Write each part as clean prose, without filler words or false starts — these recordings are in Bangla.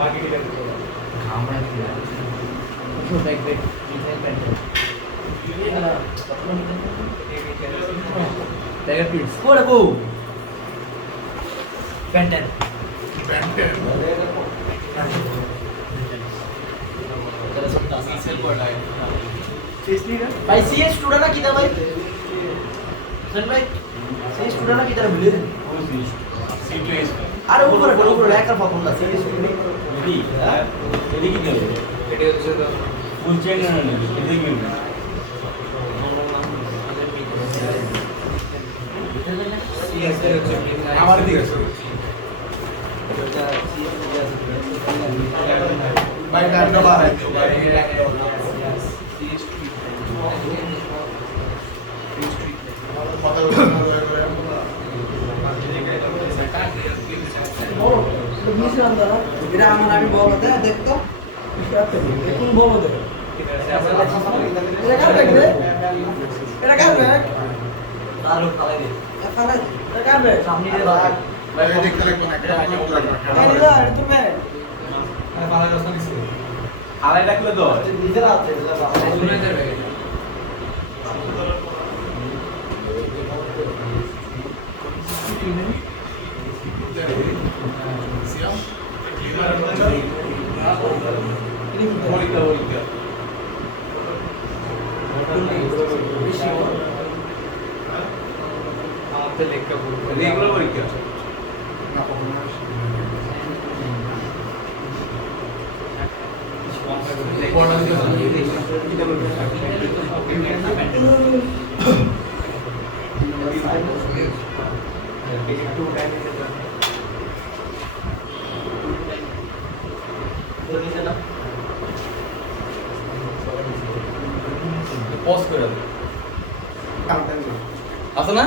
बाकी की लगता है আমরা কি তো দেখ দেখ ডিজাইন প্যান্ট ये वाला टाइगर पिट्स ওরে বউ প্যান্ট भाई सी स्टूडेंट ना किधर भाई सन भाई सी स्टूडेंट ना किधर मिले अरे ऊपर लेकर फाकुंडा सी स्टूडेंट এডি এডি কি দেবে এটা হচ্ছে তো ফুল চেক না না এডি কি সিএস এর হচ্ছে আমার দিকে আছে ভাই ডান্ডা বাড়াই দিও ভাই কথা বলতে দয়া করে এটা আমার আমি বলো দে দেখতো এখন বলো দে এটা কার ব্যাগ রে এটা কার ব্যাগ তারও খালাই দে খালাই এটা কার ব্যাগ সামনে দে রাখ ভাই দেখতে লাগবে না একটা আগে উত্তর রাখবে এই নিলা এটা তো ব্যাগ আর ভালো রাস্তা নিছে আলাই ডাকলে তো নিজের আছে এটা বাবা সুরেন্দ্র ভাই সিয়াম বলিতা বলিতা আমাদের লেখা বলবো এগুলো পরীক্ষা না কখনো পড়া দিতে একটু টাইম নিতে পজ করে দাও কাউন্টার আছে না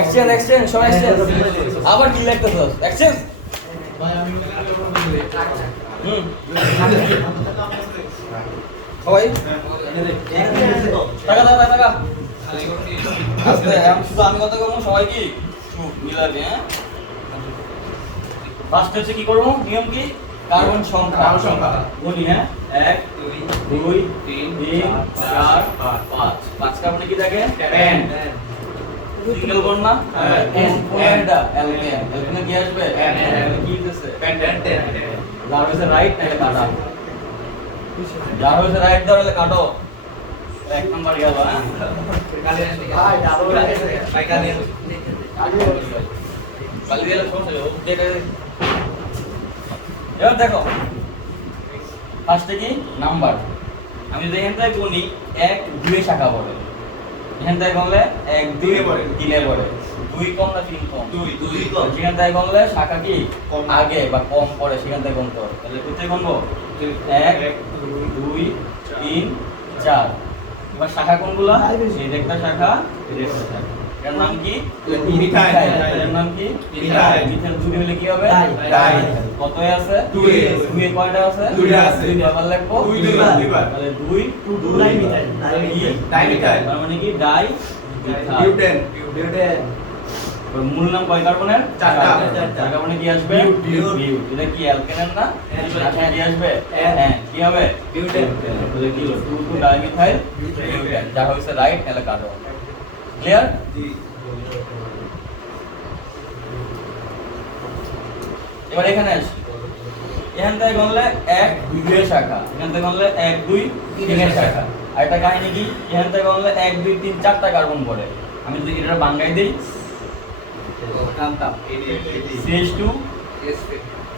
এক্সচেঞ্জ এক্সচেঞ্জ সবাই এক্সচেঞ্জ আবার কি লাগতেছস এক্সচেঞ্জ ভাই আমি হুম সবাই টাকা দাও টাকা আস্তে আমি কথা বলবো সবাই কি মিলাবে হ্যাঁ ফার্স্ট হচ্ছে কি করব নিয়ম কি কার্বন সংখ্যা বলি হ্যাঁ 1 2 3 4 5 5 কার্বনে কি থাকে পেন সিঙ্গেল বন্ড না এন এটা অ্যালকেন এখানে কি আসবে কি দিতেছে পেন যার হইছে রাইট নাকি কাটা যার হইছে রাইট দাও তাহলে কাটো এক নাম্বার গেল হ্যাঁ কালে ভাই ডাবল ভাই কালে কালি দিলে ছোট দেখে এবার দেখো ফার্স্টে কি নাম্বার আমি যদি এখান থেকে গুনি 1 2 এ শাখা পড়ে এখান থেকে গুনলে 1 2 এ পড়ে 3 এ পড়ে 2 কম না 3 কম 2 কম সেখান থেকে গুনলে শাখা কি আগে বা কম পড়ে সেখান থেকে গুনতে হবে তাহলে কোথায় গুনবো 1 2 3 4 এবার শাখা কোনগুলো এই একটা শাখা এই একটা শাখা এর নাম কি মিথাইল এর নাম কি মিথাইল মিথাইল দুই হলে কি হবে ডাই কতই আছে 2 এ 2 এ কয়টা আছে 2টা আছে 2 আবার লিখবো 2 বার তাহলে 2 ডাই মিথাইল ডাই মিথাইল তার মানে কি ডাই বিউটেন বিউটেন মূল নাম কয় কার্বনের চারটা। চার কার্বনে কি আসবে বিউট। এটা কি অ্যালকেনের না শাখায় কি আসবে হ্যাঁ কি হবে বিউটেন তাহলে কি হলো 2 2 ডাইমিথাইল বিউটেন যা হইছে রাইট তাহলে কাটো ক্লিয়ার এবার এখানে আসি এখান থেকে গণলে 1 2 এর শাখা এখান থেকে গণলে 1 2 3 এর শাখা আর এটা কাহিনী কি এখান থেকে গণলে 1 2 3 চারটা কার্বন পড়ে আমি যদি এটা বাঙ্গাই দেই কান্তা CH2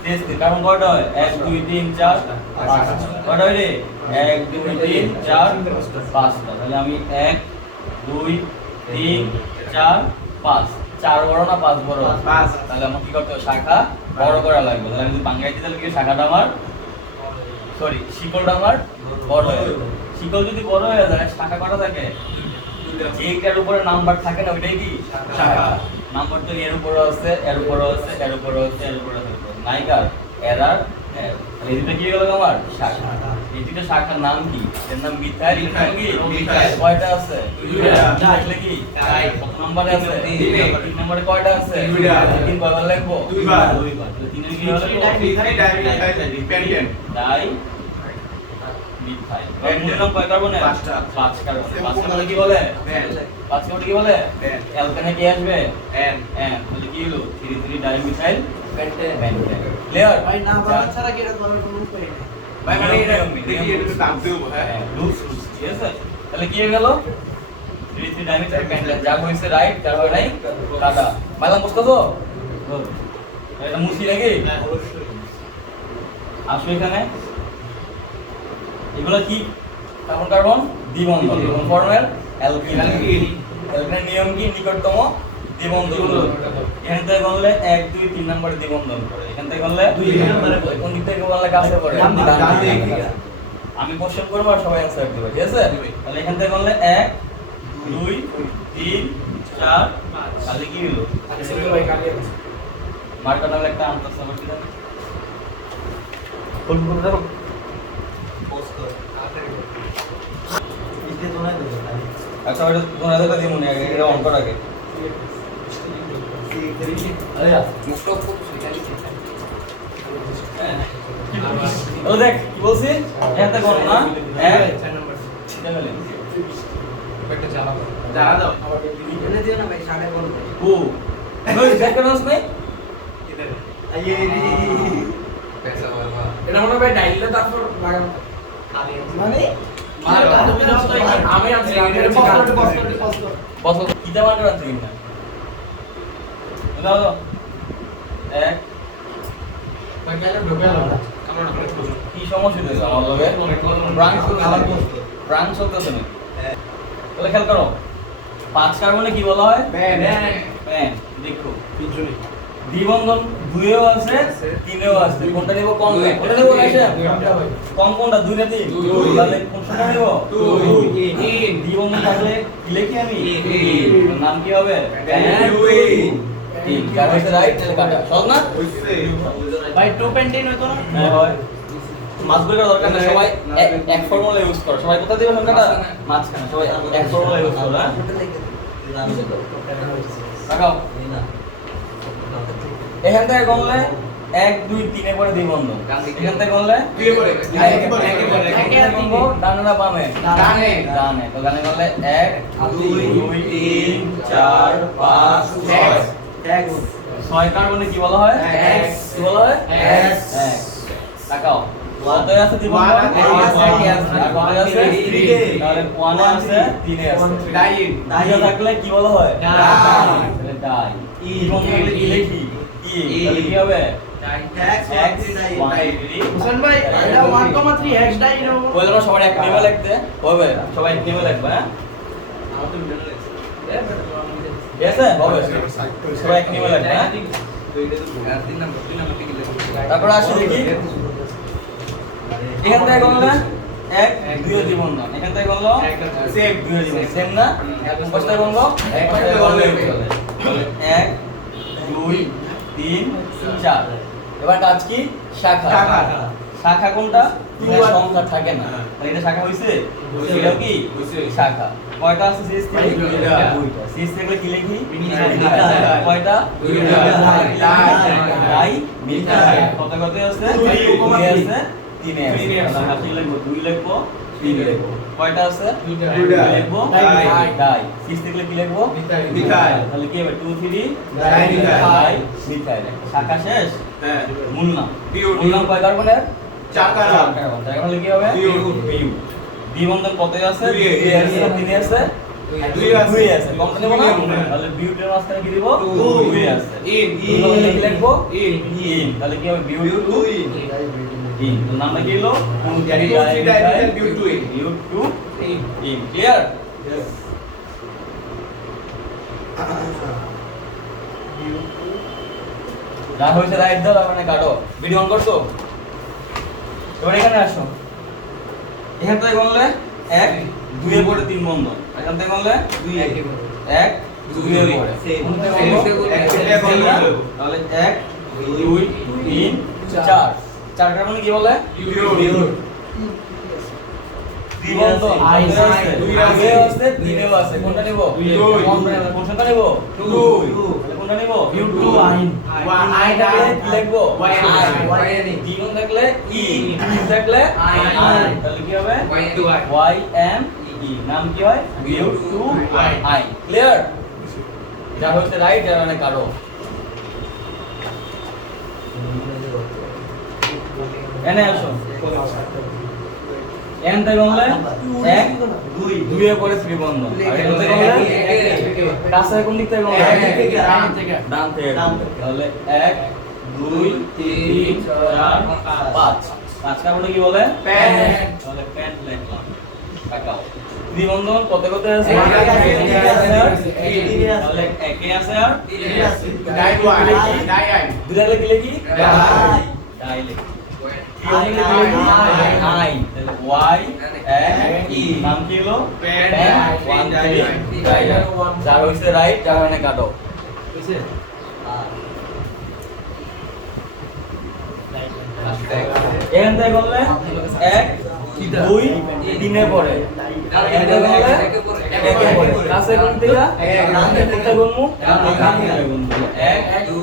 CH3 কার্বন কয়টা হয় 1 2 3 4 5 কয়টা হয় রে 1 2 3 4 5 তাহলে আমি 1 2 3 4 5 4 বড় না 5 বড় 5 তাহলে আমার কি করতে হবে শাখা বড় করা লাগবে তাহলে আমি যদি বাঙ্গাই দিই তাহলে কি শাখাটা আমার সরি শিকলটা আমার বড় হয়ে যাবে শিকল যদি বড় হয়ে যায় শাখা কটা থাকে এইটার উপরে নাম্বার থাকে না ওইটাই কি শাখা নাম্বার তো এর উপরে আছে এর উপরে আছে এর উপরে আছে এর উপরে আছে নাইকার এরার L তাহলে এটা কি হলো আমার শাখা এই দুটো শাখার নাম কি এর নাম মিথাইল এর নাম কি মিথাইল। কয়টা আছে দুইটা। তাহলে কি কত নম্বরে আছে তিন নম্বরে কয়টা আছে দুইটা। তিন কয়বার লিখবো দুইবার। তাহলে তিনের কি হলো Pentant. ডাই মিথাইল এর মূল নাম কয় কার্বনের পাঁচটা। 5 কার্বন 5 কার্বন কি বলে Pen. 5 কার্বন কি বলে Pen. অ্যালকানে কি আসবে N. N তাহলে কি হলো 3 ডাইমিথাইল পেন্টেন ক্লিয়ার ভাই না বলা ছাড়া কি এটা বলার কোনো উপায় নেই। ভাই মানে এটা দেখি এটা দাম দেব হ্যাঁ লুজ ঠিক আছে তাহলে কি হয়ে গেল 3 ডাইমিটার পেন্ডেন্ট যা হইছে রাইট তার হয় নাই কাটা মাইলাম বুঝছো তো এটা মুছি নাকি আসো এখানে এগুলো কি কার্বন কার্বন দ্বিবন্ধন কোন ফর্মের অ্যালকিন অ্যালকিনের নিয়ম কি নিকটতম দ্বিবন্ধন এখান থেকে বললে 1 2 3 নম্বরে দ্বিবন্ধন করে এখান থেকে বললে 2 নম্বরে পড়ে। কোন দিক থেকে বললে কাছে পড়ে ডান দিক, ডান ডান দিক। দিক। আমি কোশ্চেন করব আর সবাই অ্যানসার দিবে ঠিক আছে তাহলে এখান থেকে বললে 1 2 3 4 5 তাহলে কি হলো আচ্ছা ভাই কালি আছে। মার্কা নামে একটা আনসার সামনে দিন কোন কোন দেখো পোস্ট কর ইসকে তো না দেবো তাই আচ্ছা ওটা কোন আলাদা দিই মনে আগে এটা অন কর আগে আরে মুখটা খুব সেখানে ও দেখ কি বলছি এখান থেকে কোন না 1 4 নম্বর জানা দাও এনে দিও না ভাই সাড়ে বলো ও নই চেক করছ নাই আইয়ে এটা মনে হয় ডাইলে তারপর লাগানো মানে তুমি দাও তো আমি আছি পাসপোর্ট বস কি দেওয়া করা আছে কিনা দাও দাও 1 কি সমস্যা হয়েছে আমার লগে ব্রাঞ্চ চলতেছে না তাহলে খেয়াল করো 5 কার্বনে কি বলা হয় Pen. প্যান দেখো দ্বিবন্ধন 2 এও আছে 3 এও আছে কোনটা নিব কম কোনটা নিব গাইছে কম কোনটা 2 না 3 দুই। তাহলে কোনটা নিব দুই। তিন দ্বিবন্ধন থাকলে কি লিখি আমি তিন। নাম কি হবে Penguin. 3 কার হইছে রাইট তাহলে কাটা সহজ না হইছে ভাই 2 পেন্টিন হইতো না হ্যাঁ হয় মাছগুলো দরকার না সবাই এক ফর্মুলা ইউজ করো সবাই কোথা দিবে সংখ্যাটা মাঝখানে সবাই এক ফর্মুলা ইউজ করো হ্যাঁ লাগাও এখান থেকে গণলে 1 2 3 এ পরে দ্বিবন্ধন এখান থেকে গণলে দুই পরে একে আর তিন ডানে না বামে ডানে ডানে তো ডানে গণলে 1 2 3 4 5 6 6 কার্বনে কি বলা হয় X কি বলা হয় X তাকাও কতই আছে দ্বিবন্ধন One আছে, আর কতই আছে three এ। তাহলে 1 এ আছে 3 এ আছে ডাইন ডাই থাকলে কি বলা হয় ডাই। তাহলে ডাই ই, দ্বিবন্ধন থাকলে কি লিখি ই তাহলে কি হবে X 1 হোসেন ভাই এটা 1,3 x ডাই এর বললাম না সবাই এক নিয়মে লিখতে হবে সবাই এক নিয়মে লিখবে হ্যাঁ আমার তো ভিডিও লাগছে ঠিক আছে হবে সবাই এক নিয়মে লিখবে হ্যাঁ তারপর আসি দেখি এখান থেকে গণলে 1 2 দ্বিবন্ধন এখান থেকে গণলো সেম 2 দ্বিবন্ধন সেম না কষ্ট গণলো এক কষ্ট গণলে 1 2 3 4 এবার কাজ কি শাখা শাখা। শাখা কোনটা দুই দুটো আর- সংখ্যা থাকে না তাহলে এটা শাখা হইছে হইছে। এটাও কি হইছে। শাখা কয়টা আছে সিস থেকে দুইটা। দুইটা সিস থেকে কি লিখি মিথাইল। কয়টা দুইটা। ডাই মিথাইল কত কত আছে দুই। 2 আছে 3 আছে তিনে আছে। তাহলে হাতে লিখবো 2 লিখবো 3 লিখবো কয়টা আছে দুইটা। লিখবো ডাই। ডাই সিস থেকে কি লিখবো মিথাইল। তাহলে কি হবে 2 3 ডাই মিথাইল। ডাই মিথাইল শাখা শেষ হ্যাঁ মূল নাম বিউট। মূল নাম কয় কার্বনের চার কার্বন তাহলে কি হবে বিউট। বিউট দ্বিবন্ধন কতই আছে দুই এ। 2 আছে 3 আছে দুই আছে। 2 আছে কম দেব না দুই আছে। তাহলে বিউটের মাঝখানে কি দিব দুই। 2 আছে ইন তাহলে কি লিখবো ইন ইন তাহলে কি হবে বিউট বিউট 2 2 ইন তো নামটা কি হলো বিউট 2 ইন বিউট 2 ইন ক্লিয়ার যা হয়েছে রাইট দাও মানে কাটো ভিডিও অন করছো এবার এখানে আসো এখান থেকে গণলে 1 2 এ পরে 3 বন্ধন এখান থেকে গণলে 2 একে 1 2 এ পরে Same. কোন থেকে Same. গণলো? এক থেকে গণলো। তাহলে 1 2 3 4 চার কার্বনে কি বলে? Pure. দ্বিবন্ধন আই, আছে, আই, দুই দুইয়ে আছে। আছে, তিনেও আছে। কোনটা নিব? দুই। কোন সংখ্যা নিব? দুই। তাহলে কোনটা নিব? Pure 2 আইন। আই থাকলে কি লিখবো? Y I. দ্বিগুণ থাকলে ই, তিন থাকলে আই। আই। তাহলে কি হবে? Y M E, নাম কি হয়? Pure 2 I. ক্লিয়ার? যা হচ্ছে রাইট, আর মানে কারো। এনে আসো। এন থেকে বললে এক, দুইয়ে পরে ত্রিবন্ধন। আর এন থেকে বললে কাছে কোন দিক থেকে বললে? ডান থেকে। তাহলে 1 2 3 4 5। পাঁচ কার্বনে কি বলে? প্যান্ট। তাহলে প্যান্ট লিখলাম। তাকাও। ত্রিবন্ধন কত কত আছে? তাহলে একে আছে আর ডাই ওয়ান ডাই আই দুটা লিখে লিখি ডাই। ডাই লিখি। আই, আই তাহলে y and e নাম কি হলো? প্যান্ট। ওয়ান যার হইছে রাইট, যার মানে কাটো। এখান থেকে করলে 1 2 3 এ পড়ে। এখান থেকে করলে একে পড়ে। কাছে কোন থেকে? ডান থেকে কোথায় গুনমু? ডান থেকে গুনমু। 1 2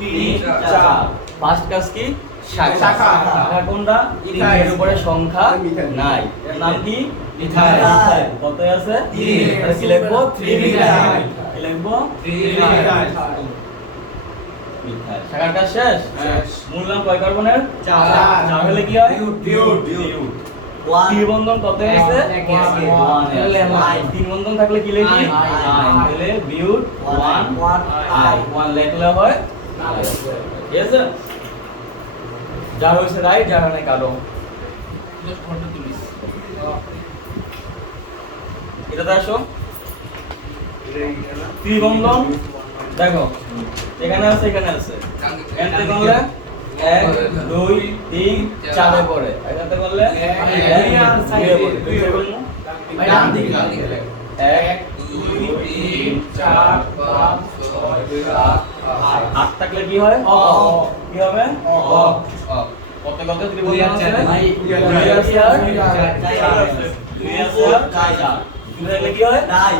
3 4। ফার্স্ট কাজ কি? শাখা। শাখা। শাখা কোনটা? ইথাইল। এর উপরে সংখ্যা ইথাইল। নাই। এর নাম কি? ইথাইল। ইথাইল। কত আছে? 3। তাহলে কি লিখবো? 3 ইথাইল। কি লিখবো? ইথাইল। মিথাইল। শাখার কাজ শেষ? শেষ। মূল নাম কয় কার্বনের? চার। চার হলে কি হয়? Pure. Pure। 1 ত্রিবন্ধন কত আছে? একে আছে। 1 তাহলে আইন। তিন বন্ধন থাকলে কি লিখি? আইন। আইন। তাহলে বিউট 1 1 আই 1 লিখলে হয় আই। ঠিক আছে? যার হইছে রাইট, যার মানে কালো। এটাতে আসো। ত্রিবন্ধন দেখো এখানে আছে, এখানে আছে। এখানে করলে 1 2 3 4 এ পড়ে। এখানে করলে 1 আর 2 এ পড়ে। দুই বলমু ডান দিকে। 1 2 3 4 5 6 7 8 থাকলে কি হয়? কি হবে? কত কত ত্রিবন্ধন আছে? দুই আছে আর দুই আছে আর চার। দুই থাকলে কি হয়? ডাই।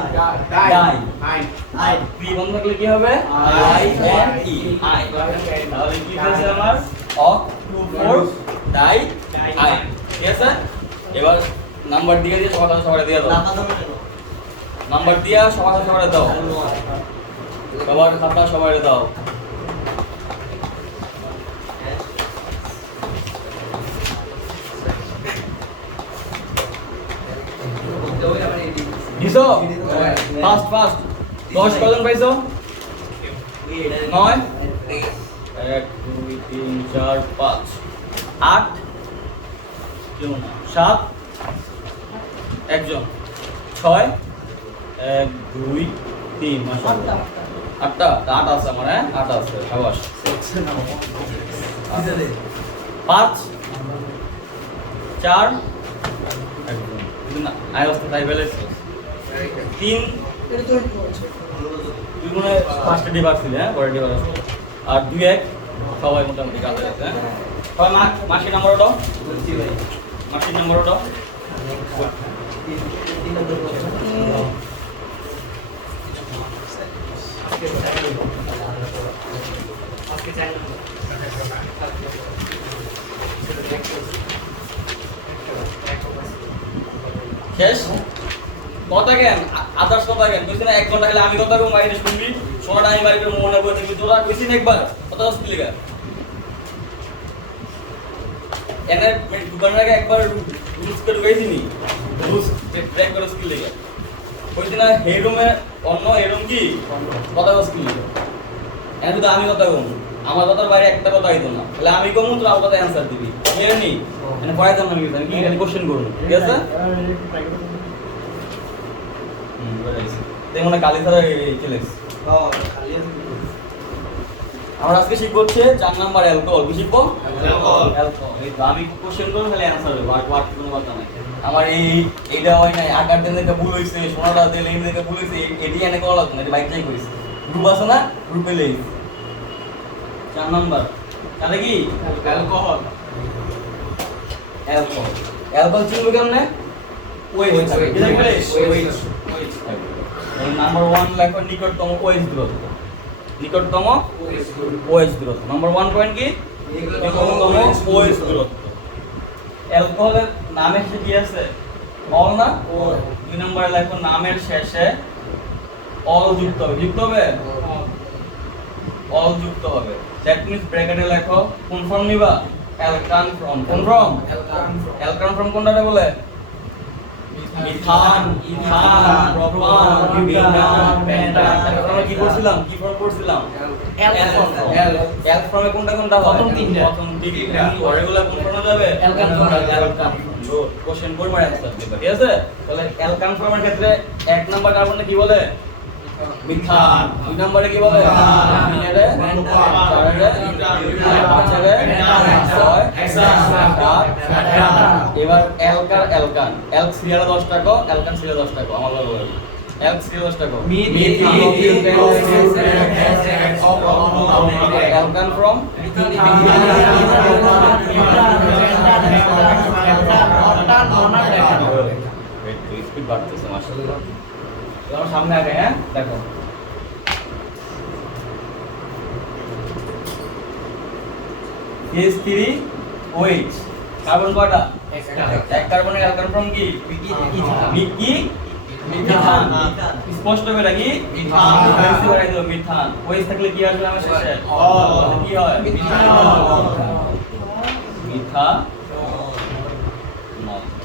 ডাই। আই আইন। ত্রিবন্ধন থাকলে কি হবে? I and E I. তাহলে কি হচ্ছে আমার? অক 2 4 ডাই আই। ঠিক আছে? এবার নাম্বার দিয়ে সবাই দিয়ে দাও। নাম্বার দিয়া সবাই দাও। সবার খাতা সবাই দাও। দিছো? ফাস্ট ফাস্ট 10 কজন পাইছো? 9 1 2 3 4 5 8 কেউ না 7 একজন 6 1 2 3 মাশাআল্লাহ 8টা 8 আছে আমার, হ্যাঁ 8 আছে সাবাস 5 4 একজন না আই অবস্থা তাই বেলেছে 3 এটা তো একটু আছে। তুই মনে হয় ফার্স্টে ডিবার ছিল, হ্যাঁ পরে ডিবার আছে। আর 2 1 সবাই মোটামুটি কাছে আছে, হ্যাঁ সবাই মাসির নাম্বার দাও, মাসির নাম্বার দাও। শেষ কথা কেন আদার্স কথা কেন বুঝছি না? 1 ঘন্টা খেলে আমি কথা কম বাইরে শুনবি, শোনাটা আমি বাইরে মনে করে দেখবি, তোরা বেশি না একবার কথা হচ্ছে লিগা এনে দোকানের আগে একবার রুলস করে গেছি নি, রুলস ব্রেক করে স্কিল লিগা বুঝছি না? এই রুমে অন্য এই রুম কি কথা স্কিল লিগা এনে তো আমি কথা কম, আমার কথার বাইরে একটা কথা হইতো না, তাহলে আমি কম তোরা আমার কথা অ্যানসার দিবি, বুঝলি নি? এনে পড়াই দাম না আমি কি খালি কোশ্চেন করুন, ঠিক আছে? দেখুন কালি স্যার চলে এসেছে। আমরা আজকে শিখবো হচ্ছে 4 নাম্বার অ্যালকোহল। কি শিখবো? অ্যালকোহল। এই তো আমি কোশ্চেন করব খালি অ্যানসার হবে, আর কোনো কথা নাই। আমার এইটা হয় নাই, আকার দেন দেখে ভুল হইছে, সোনাটা দেন এই দেখে ভুল হইছে, এডি এনে করা লাগবে না, এটা বাইক চাই কইছে। গ্রুপ আছে না? গ্রুপে লেই 4 নাম্বার তাহলে কি alcohol অ্যালকোহল অ্যালকোহল চিনবে কেমনে ওয়েজ থাকে কি থাকবে ওয়েজ থাকবে তাহলে নাম্বার 1 লেখো নিকটতম ওয়েজ দূরত্ব নিকটতম ওয়েজ দূরত্ব নাম্বার 1 পয়েন্ট কি নিকটতম ওয়েজ দূরত্ব অ্যালকোহলের নামের শেষে কি আছে অল না দুই নম্বরে লেখো নামের শেষে অল যুক্ত হবে অল যুক্ত হবে দ্যাট মিন্স ব্র্যাকেটে লেখো কোন ফর্ম নিবা অ্যালকান ফর্ম কোন ফর্ম অ্যালকান ফর্ম কোনটা বলে মিথান ইথান প্রপান বিউটান পেন্টান তারপর আমরা কি করছিলাম কি ফর্ম করছিলাম অ্যাল ফর্মে কোনটা কোনটা হয় প্রথম তিনটা পরেগুলো কোন ফর্মে যাবে অ্যালকান ফর্ম কোশ্চেন করব আর অ্যানসার দিবা ঠিক আছে তাহলে অ্যালকান ফর্মের ক্ষেত্রে এক নাম্বার কার্বনে কি বলে মিথান দুই নম্বরে কি বলে তিনেরে চারেরে পাঁচেরে ছয় সাত এবার অ্যালকান অ্যালক সিরিয়ালে 10 টাকা অ্যালকান সিরিয়ালে 10 টাকা আমার বলবো অ্যালক সিরিয়ালে 10 টাকা অ্যালকান ফ্রম স্পিড বাড়তেছে মাশাআল্লাহ তোমার সামনে আগে হ্যাঁ দেখো S3 OH কার্বন কয়টা এক কার্বনের অ্যালকান ফর্ম কি মিথান স্পষ্ট হবে নাকি মিথান OH থাকলে কি আসবে আমার শেষে কি হয় methanol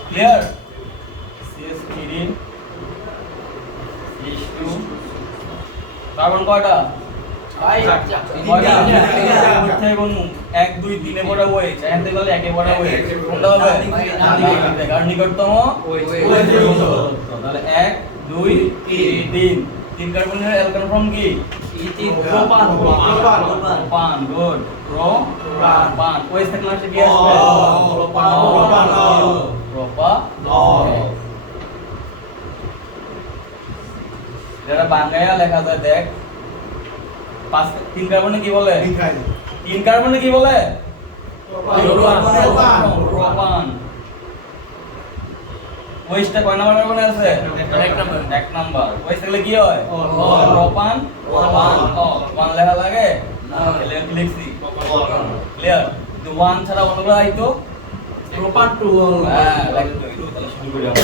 clear CH3 H2 carbon কয়টা এক দুই তিনে পড়া ওয়েজ এখানে গেলে একে পড়া ওয়েজ কোনটা হবে কারণ নিকটতম তাহলে 1 2 3 তিন কার্বনের অ্যালকান ফর্ম কি প্রোপান গুড প্রোপান ওয়েজ থাকলে আসে কি আসবে প্রোপানল যারা বাংলায় লেখা যায় দেখ পাঁচ তিন কার্বনে কি বলে তিন কার্বনে কি বলে প্রোপান ওয়েজটা কয় নাম্বার কার্বনে আছে এক নাম্বার ওয়েজ থাকলে কি হয় প্রোপান ওয়ান লেখা লাগে লিখছি ক্লিয়ার তো ওয়ান ছাড়া অন্যগুলো আইতো প্রোপান টু হ্যাঁ লাগতো তাহলে শুরু করি আমরা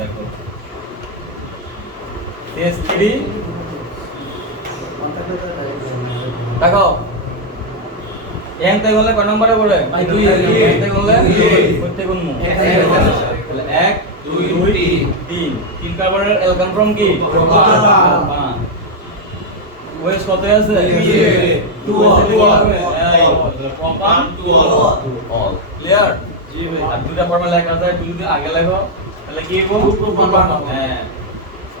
দেখো S3 দেখো এনতে গলে কয় নম্বরে পড়ে ভাই 2 এনতে গলে করতে কোন মু তাহলে 1 2 3 তিন কার্বনের অ্যালকান ফর্ম কি প্রোপান ওয়েস কত আছে 2 প্রোপান 2 অল ক্লিয়ার জি ভাই আর দুটো ফর্মুলা লেখা যায় তুমি যদি আগে লেখো তাহলে কি হবে প্রোপান হ্যাঁ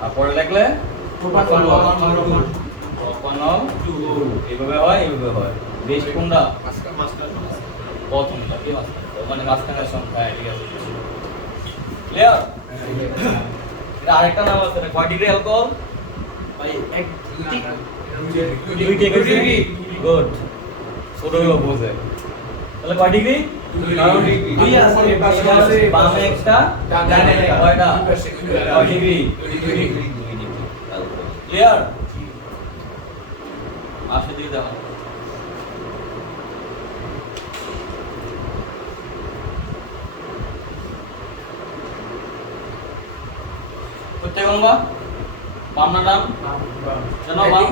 আর পরে লিখলে প্রোপানল এইভাবে হয় বেস্ট কোনটা প্রথমটা কি মানে মাঝখানের সংখ্যা ঠিক আছে ক্লিয়ার এটা আরেকটা নাম আছে না কয় ডিগ্রি অ্যালকোহল ভাই 2 ডিগ্রি গুড ছোট হয়ে বোঝে তাহলে কয় ডিগ্রি 2 আছে বামে একটা ডানে একটা কয়টা কয় ডিগ্রি 2 ডিগ্রি ক্লিয়ার আসে দিয়ে দাও করতে গঙ্গা বামনা নাম জানো বাম 1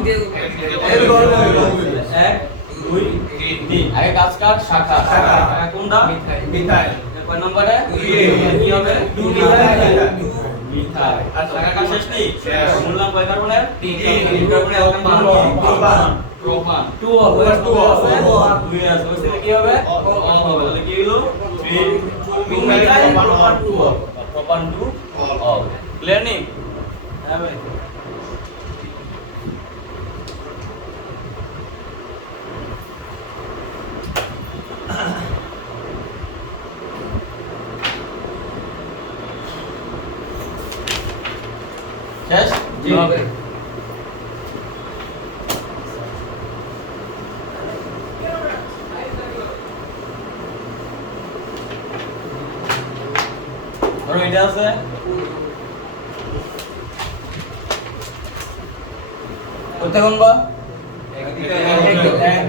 2 3 আগে কাজ কাট শাখা কোনটা মিথাইল কয় নম্বরে কি হবে 2 মিথাইল আর শাখা কাজ শেষ নেই মূলনাম কয় কার্বনের 3 কার্বনের অ্যালকান প্রোপান 2 আছে 2 আছে ওইটা কি হবে তাহলে কি হলো 3 মিথাইল প্রোপান 2 অল ক্লিয়ার নেই হ্যাঁ ভাই শেষ জি তারপরে এটা আছে কোথায় কোন বা এক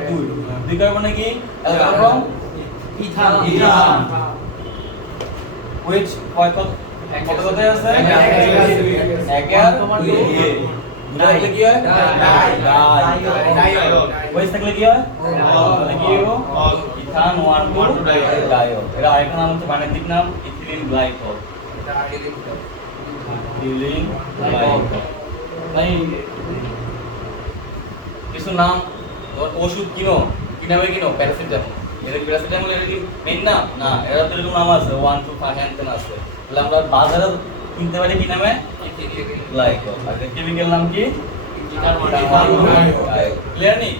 দুই কার্বনে কি অ্যালকাইল ফর্ম ইথান which কত কোথায় আছে এক আর দুই তাহলে কি হয় ওইস থাকলে কি হয় তাহলে কি হবে ইথান 1 2 ডাইও এর আরেকটা নাম হচ্ছে বাণিজ্যিক নাম ইথিলিন গ্লাইকল ইথিলিন গ্লাইকল তাই কিছু নাম ওষুধ কি নামে প্যারাসিটামল এর প্যারাসিটামল এর কি মেইন নাম না এর তো এরকম নাম আছে 1 2 5 হ্যান্ড আছে তাহলে আমরা বাজারে কিনতে পারি কি নামে গ্লাইকল আর কেমিক্যাল নাম কি ক্লিয়ার নি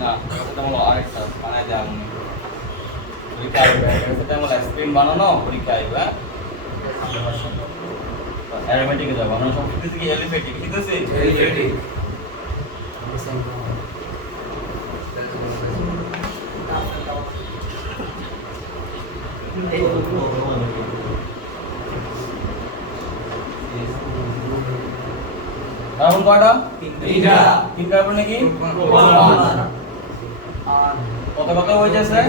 না প্যারাসিটামল আরেকটা বানাই দেওয়া আমি পরীক্ষা আসবে প্যারাসিটামল অ্যাসপিরিন বানানো পরীক্ষা আসবে অ্যারোমেটিকে যাবো আমরা সব শিখতেছি কি এলিফেটিক শিখতেছি এলিফেটিক কার্বন কয়টা তিন কার্বন নাকি কত কত হয়ে যাচ্ছে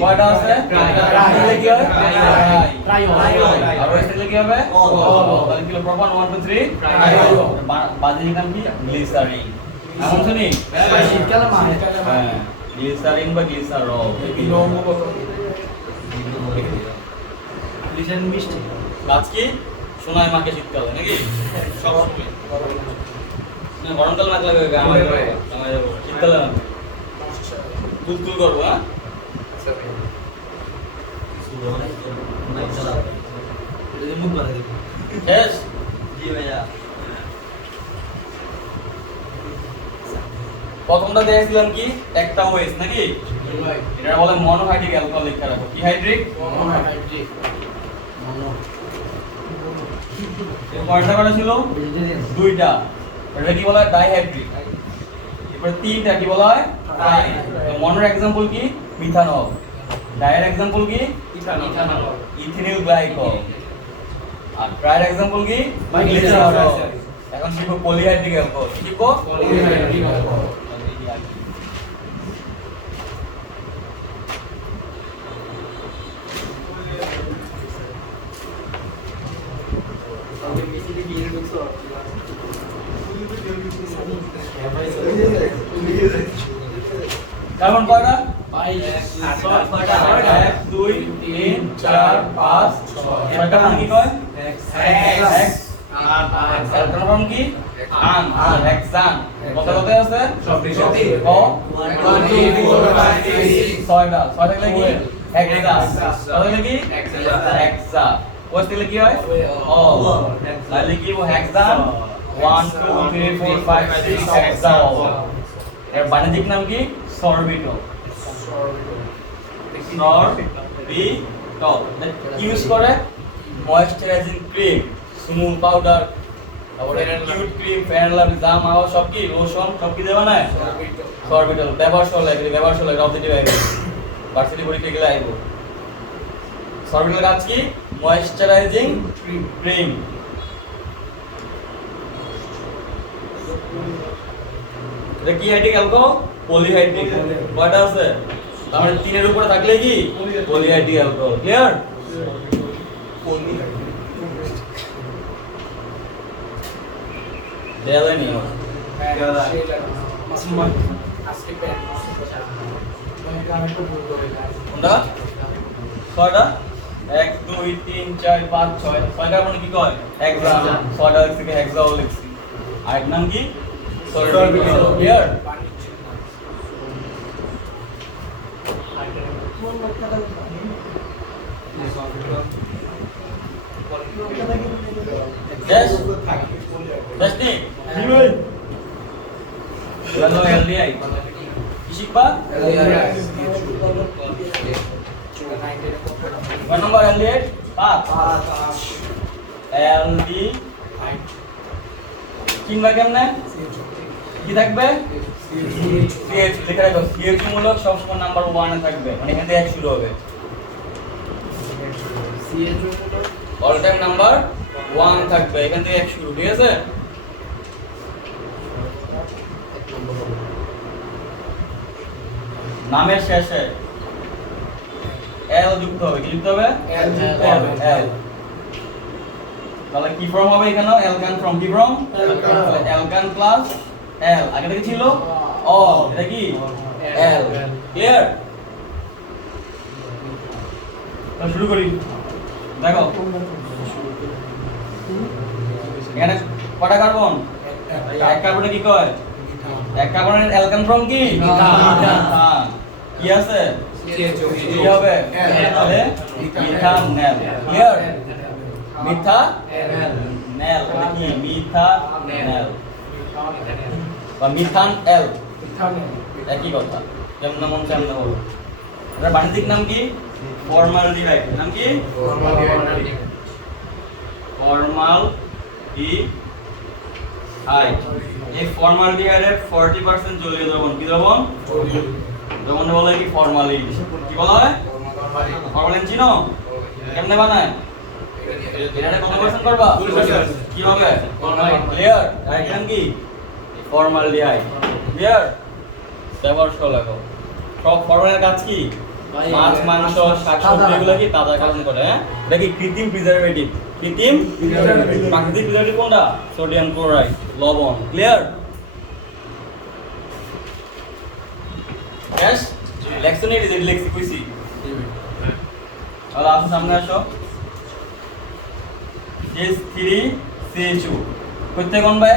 কয়টা আছে কি হয় আর ওই সাইডে কি হবে তাহলে কি প্রপান 1 2 3 বাজে নাম কি গ্লিসারিন এমন শুনি শীতকালে মানে হ্যাঁ গ্লিসারিন বা গ্লিসারল গ্লিসারিন মিষ্টি কাজ কি সোনায় মাকে শীতকালে নাকি সব সময় গরমকাল মাছ লাগবে আমাদের শীতকালে না তুল তুল করবো হ্যাঁ মুখ বাড়া দিবি শেষ জি ভাইয়া প্রথমটা দেখছিলাম কি একটা ওয়েস নাকি এটা বলে মনোহাইড্রিক অ্যালকোহল লেখা রাখো কি হাইড্রিক কয়টা কয়টা ছিল দুইটা এটা কি বলা হয় ডাইহাইড্রিক এরপর তিনটা কি বলা হয় ট্রাই মনোর एग्जांपल কি মিথানল ডাইয়ের एग्जांपल কি ইথানল ইথিনিল গ্লাইকল আর ট্রাইয়ের एग्जांपल কি গ্লিসারল এখন শিখব পলিহাইড্রিক অ্যালকোহল শিখব পলিহাইড্রিক অ্যালকোহল কার্বন কয়টা 1 2 3 4 5 6 ছয়টা মানে কি কয় x কার্বন কি আন হেক্সান কত কত আছে ও 1 2 3 4 5 6 ছয়টা ছয় থাকলে কি হেক্সা কত থাকলে কি হেক্সা ওই থাকলে কি হয় ও তাহলে কি ও হেক্সান 1 2 3 4 5 6 হেক্সা এর বাণিজ্যিক নাম কি সরবিটল সরবিটল ইউজ করে ময়েশ্চারাইজিং ক্রিম স্মুথ পাউডার তারপরে কিউট ক্রিম ফেয়ার লাভলি জাম আওয়া সব কি লোশন সব কি দেবা না সরবিটল ব্যবহার চলে রাউটিটি বাইরে ভার্সিটি পরীক্ষা গেলে আইবো সরবিটল কাজ কি ময়েশ্চারাইজিং ক্রিম এটা কি হাইড্রিক অ্যালকোহল পলিহাইড্রিক কয়টা আছে তাহলে তিনের উপরে থাকলে কি পলিহাইড্রিক অ্যালকোহল ক্লিয়ার দেয়ালে নি কোনটা ছয়টা 1 2 3 4 5 6 ছয়টা মানে কি কয় হেক্সা ছয়টা লিখছি হেক্সাও লিখছি আর নাম কি sorbitol clear Yes. Testing. Anyway. Lalu LDI. Isik ba? LDI. Berapa nomor LDI? 4. LD চিনবা কেমনে কি থাকবে CH লেখা রাখো CH মূলক সবসময় নাম্বার 1 এ থাকবে মানে এখান থেকে 1 শুরু হবে অল টাইম নাম্বার 1 থাকবে এখান থেকে 1 শুরু ঠিক আছে নামের শেষে L যুক্ত হবে কি যুক্ত হবে L তাহলে কি ফর্ম হবে এখানে অ্যালকান ফর্ম কি ফর্ম অ্যালকান প্লাস L আগে থেকে ছিল অল এটা কি L ক্লিয়ার তাহলে শুরু করি দেখো এখানে কয়টা কার্বন এক কার্বনে কি কয় এক কার্বনের অ্যালকান ফর্ম কি হ্যাঁ কি আছে কি হবে তাহলে মিথানেল ক্লিয়ার মিথানেল এটা কি মিথানেল বা মিথানল একই কথা যেমন নাম কেমন হলো এটার বাণিজ্যিক নাম কি ফর্মালডিহাইড নাম কি ফর্মালডিহাইড এই ফর্মালডিহাইডের 40% জলীয় দ্রবণ কি দ্রবণ দ্রবণ বলে কি ফর্মালিন কি বলা হয় ফর্মালিন চিনো কেমনে বানায় এটা কত পার্সেন্ট করবা কি হবে ক্লিয়ার রাইট নাম কি ফর্মালডিহাইড ক্লিয়ার ব্যবহার সহ লেখো সব ফর্মালিনের কাজ কি মাছ মাংস শাকসবজি এগুলো কি তাজা কারণ করে হ্যাঁ এটা কি কৃত্রিম প্রিজারভেটিভ কৃত্রিম প্রাকৃতিক প্রিজারভেটিভ কোনটা সোডিয়াম ক্লোরাইড লবণ ক্লিয়ার यस লেকশন এর রিজাল্ট লেখছি কইছি আর আসো সামনে আসো S3 CH2 কইতে কোন ভাই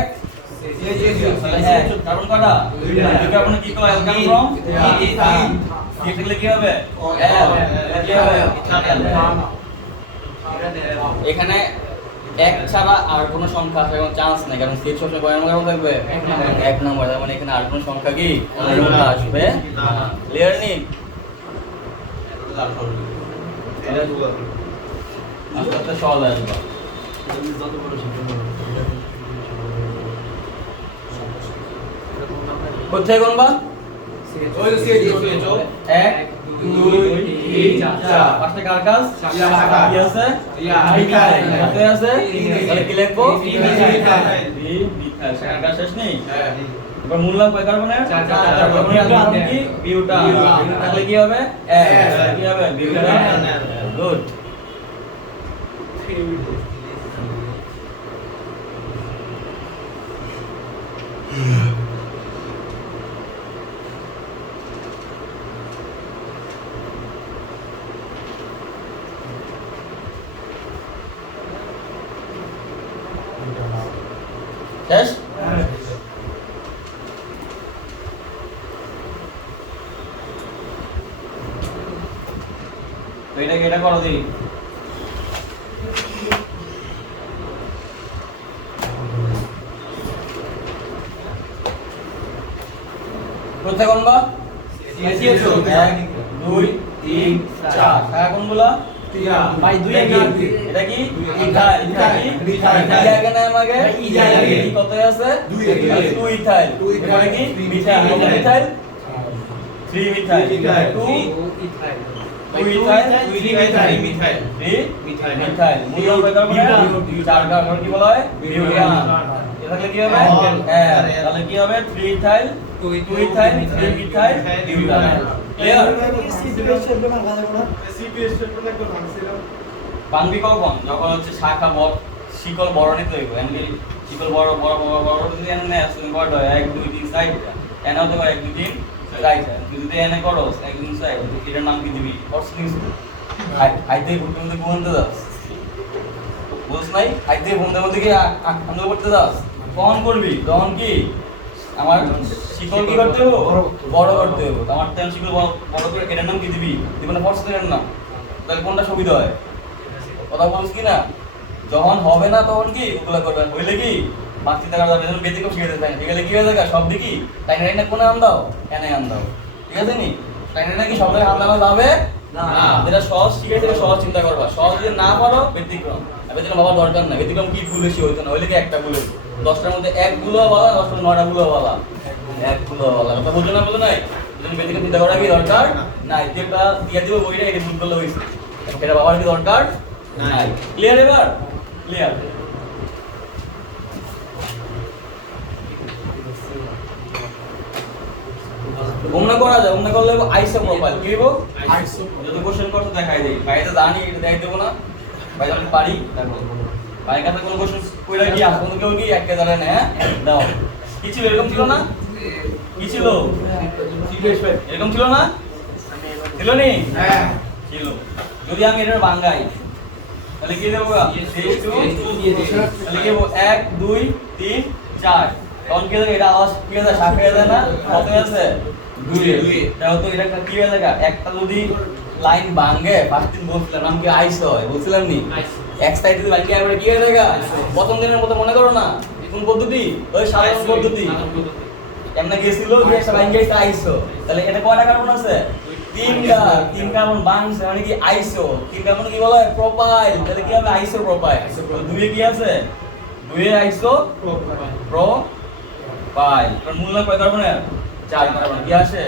কার্বন কয়টা দুইটা কার্বন কি কয় অ্যালকান ফর্ম কি লিখলে কি হবে L কি হবে এখানে এক ছাড়া আর কোনো সংখ্যা আসার কোনো চান্স নাই কারণ CH সবসময় কয় নম্বরে থাকবে এক নম্বর তার মানে এখানে আর কোনো সংখ্যা কি আসবে ক্লিয়ার নি আস্তে আস্তে সহজ আসবে কোথায় কোনবা ওই CH এক দুই তিন চার পাঁচটা কার কাজ কি আছে কত আছে তাহলে কি লিখবো মিথাইল সেখানে কাজ শেষ নেই এবার মূল নাম কয় কার্বনের কার্বনের নাম কি বিউটান তাহলে কি হবে কি হবে বিউটান গুড শেষ তো এটা করো দিই কোথায় কোনবা এক দুই তিন চার কোনগুলা ভাই দুই এটা কি ইথাইল এটা কি মিথাইল আগে না আমাকে কি কত আছে দুই ইথাইল এবারে কি মিথাইল কত মিথাইল 3 মিথাইল 2 ইথাইল 3 মিথাইল মূল কার্বন চার কার্বন কি বলা হয় বিউটান এটা কি হবে তাহলে কি হবে 3 ethyl 2 ethyl 3 methyl butane clear বাংবি কখন যখন হচ্ছে শাখা বড় শিকল বড় নিতে হইব এমনি শিকল বড় বড় বড় বড় যদি এনে আসলে বড় হয় 1 2 3 সাইডটা এনে হতে পারে 1 2 3 রাইট যদি এনে করো 1 2 সাইড এটার নাম কি দিবি অর্সনিস হাইতে ঘুরতে মধ্যে ঘুরতে দাও বুঝছ নাই হাইতে ঘুরতে মধ্যে কি আন্দোলন করতে দাও কখন করবি তখন কি আমার শিকল কি করতে হবে বড় করতে হবে আমার তেল শিকল বড় করে এটার নাম কি দিবি দিবি না ফর্সের নাম তাহলে কোনটা সুবিধা হয় কথা বলছ কি না যখন হবে না তখন কি ওগুলা করবে হইলে কি মাতৃতা করা যাবে যখন বেদিকে শিখে দেয় ঠিক আছে কি হয়ে যায় সব দিকে তাই না কোনে আন দাও এনে আন দাও ঠিক আছে নি তাই না কি সব জায়গায় আন দাও যাবে না যেটা সহজ শিখে সেটা সহজ চিন্তা করবা সহজ যদি না পারো ব্যতিক্রম ব্যতিক্রম বাবার দরকার নাই, ব্যতিক্রম কি ভুল বেশি হইতো না, হইলে কি একটা ভুল হইতো। 10টার মধ্যে এক ভুলও বলা, 10টার মধ্যে 9টা ভুলও বলা, এক ভুলও বলা, কথা বুঝো না বলো নাই। তুমি ব্যতিক্রম চিন্তা করা কি দরকার নাই, যেটা দিয়ে দিব বইটা এটা ভুল করলে হইছে, এটা বাবার কি দরকার নাই। ক্লিয়ার এবার? ক্লিয়ার। ওমনা করা যায়, ওমনা করলে আইসো প্রোফাইল কি হইব? আইসো। যত কোশ্চেন করতে দেখাই দেই, ভাই এটা জানি, এটা দেখাই দেব না, ভাই আমি পারি, দেখো ভাই কাছে কোন কোশ্চেন কইরা কি আসবে, কোন কেউ কি একটা জানে না, হ্যাঁ দাও। কি ছিল এরকম ছিল না? কি ছিল? এরকম ছিল না? ছিল নি? হ্যাঁ ছিল। যদি আমি এটা বাঙ্গাই তাহলে কি দেব? তাহলে কি দেব? 1 2 3 4। তখন কি এটা আওয়াজ কি আছে? সাফে আছে না? কত আছে? 2 তাও তো এটা কি হয়ে যায়? একটা যদি লাইন ভাঙে, ফার্স্ট দিন বলছিলাম নাম কি আইস হয়, বলছিলাম নি এক সাইড যদি ভাঙে আবার কি হয়ে যায়? প্রথম দিনের মতো মনে করো না, কোন পদ্ধতি? ওই সাধারণ পদ্ধতি। এমন গেছিল যে একটা ভাঙে গেছে আইসো, তাহলে এটা কয়টা কার্বন আছে? 3টা। 3 কার্বন ভাঙছে মানে কি আইসো। 3 কার্বন কি বলা হয়? প্রোপাইল। তাহলে কি হবে? আইসো প্রোপাইল। 2 এ কি আছে? 2 এ আইসো প্রোপাইল। কারণ মূল না কয় কার্বনের? 4 কার্বন। কি আসে?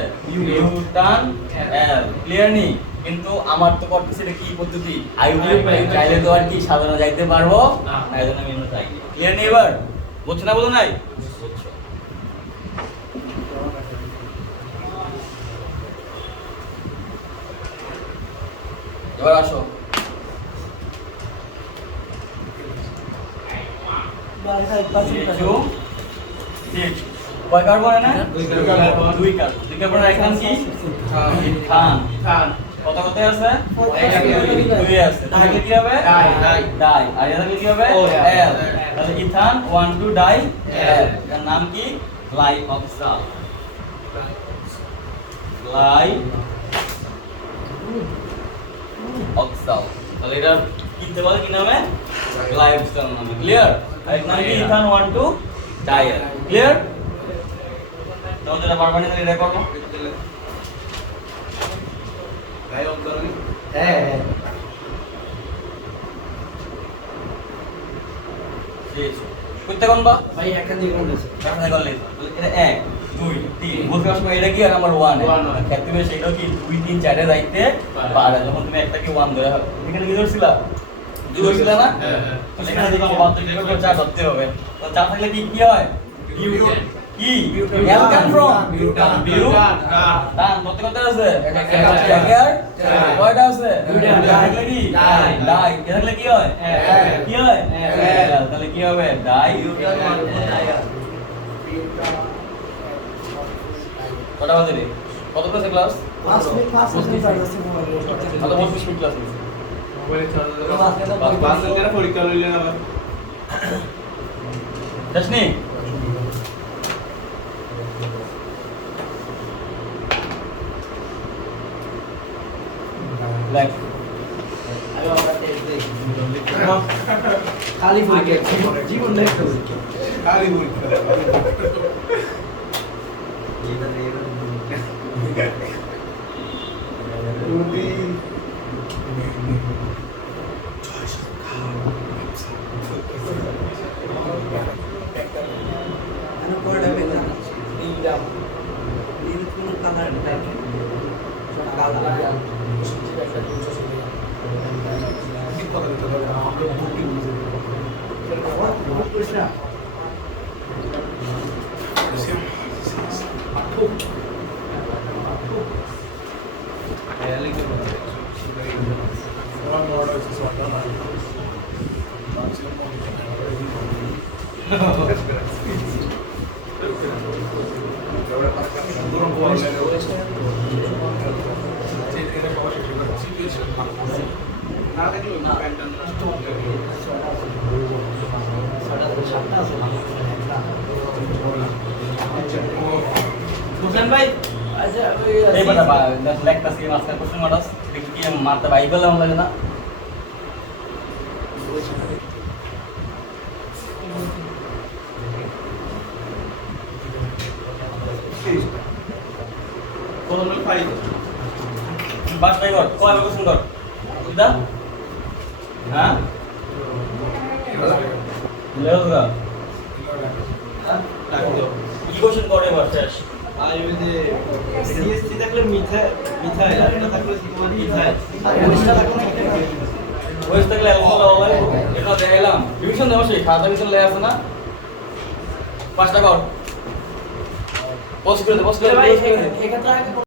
বিউটান এল। ক্লিয়ার নি? কিন্তু আমার তো করতেছে এটা কি পদ্ধতি? আইউডিএফ চাইলে তো আর কি সাধারণ যাইতে পারবো না, এজন্য আমি এমন চাই। ক্লিয়ার নি এবার? বুঝছ না বলো নাই? বুঝছো। এবার আসো, কয় কার্বন না? 2 কার্বন। 2 কার্বন এখান কি? ইথান। কত কত আছে? 2 আছে। তাহলে কি হবে? ডাই। আর এটা কি হবে? এল। তাহলে ইথান 1 2 ডাই এল। এর নাম কি? গ্লাইঅক্সাল। গ্লাইঅক্সাল। তাহলে এটা কিনতে বলে কি নামে? গ্লাইঅক্সাল নামে। ক্লিয়ার? আর এর নাম কি? ইথান 1 2 ডাই এল। ক্লিয়ার? তো যেটা পারবা না এটা করব। হ্যাঁ ঠিক করতে কোন বা ভাই একটা দিয়ে কোন আছে? এখানে করলে এটা 1 2 3 বলতে আসবে এটা কি আর নাম্বার 1 ক্ষেত্রে সেটা কি 2 3 4 এ যাইতে পারে। যখন তুমি একটা কি 1 ধরে এখানে কি ধরছিলা? 2 ধরছিল না? হ্যাঁ তো এখানে যদি আমরা বাদ দিই করে 4 ধরতে হবে। তো 4 থাকলে কি কি হয়? বিউটান। কি এল কাম ফ্রম বিউটান। টান কত কত আছে? একের কয়টা আছে? দুইটা। তাহলে কি ডাই। তাহলে কি হয়? কি হয়? তাহলে কি হবে? ডাই বিউটান। কটা বাজে রে? কত ক্লাসে ক্লাস? 5 মিনিট 5 সেকেন্ড আছে মোবাইলে। কত 25 মিনিট ক্লাস নিছে? মোবাইলে চার্জ 5 মিনিট পরীক্ষা লইলেন আবার। দশনি লাইক খালি পরীক্ষা জীবন দেখতে পরীক্ষা খালি পরীক্ষা রুটি আমি কোডটা পেতে না ইনজাম নীল কোন কালার থাকে কালার ঠিক কথা দিতে হবে আমরা বুকিং বুঝে কৃষ্ণা হোসেন ভাই আচ্ছা এই বড় লেখতা সি মাস্টার কোশ্চেন মারাস দেখি কি মারতে বাইবেল আমরা লাগে না কোন ফাইল বাস ড্রাইভার কয় কোশ্চেন কর বুঝদা হ্যাঁ লেওরা কি কোশ্চেন করে এবার শেষ আর ওই যে সিএসসি থাকলে মিথাইল আর এটা থাকলে তোমার ইথাইল আর ওইটা থাকলে না এটা ওয়েস থাকলে অ্যালকোহল অলাইল এটা দেখাইলাম ডিভিশন দেওয়া সেই খাতা ডিভিশন লেয়া আছে না 5 টাকা পজ করে দে ভাই এক্ষেত্রে